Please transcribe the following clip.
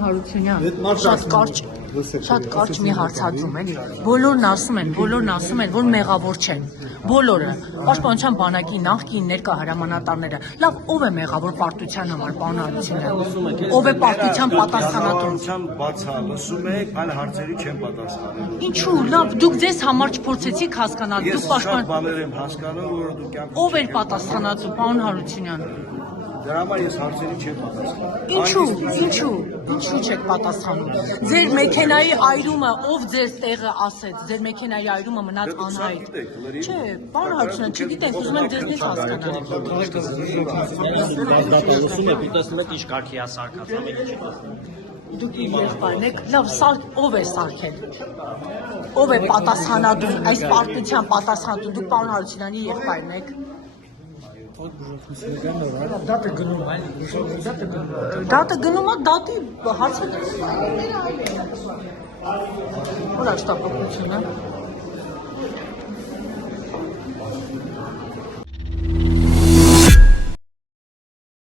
Պարոն Հարությունյան, շատ կարճ մի հարցադրում էլի։ Բոլորն ասում են, որ մեղավոր չեն։ Բոլորը, Պաշտպանության բանակի նախկին ներկա հրամանատարները։ Լավ, ով է մեղավոր պարտության համար, պարոն Հարությունյան։ Ով է պարտության պատասխանատու։ Բացա, լսում եք, այլ հարցերի չեմ պատասխանում։ Ինչու՞, լավ, դուք ձեզ համար չփորձեցիք հասկանալ, դուք Շատ բաներ եմ հասկանում, որ դուք կյանքում ով էր պատասխանատու, պարոն Հարությունյան։ Դրա համար ես հարցերի չեմ պատասխանում։ Ինչու չեք պատասխանում։ Ձեր մեքենայի այրումը, ով ձեր տեղը ասեց, ձեր մեքենայի այրումը մնաց անհայտ։ Չէ, պարոն Հարությունյան, չգիտենք, ուզում եմ ձեզնից հասկանալ։ Դատալուսում եք ու տեսնում եք ինչ կարգի է սարքած, ամեն ինչի։ Դուք իր եղբայրն եք, լավ, ով է սարքել։ Ով է պատասխանատու, այս պարտության պատասխանատու, դուք պարոն Հարությունյանի եղբայրն եք։ Դատը գնում է, դատի հարցը։ Որ է շտապակությունը։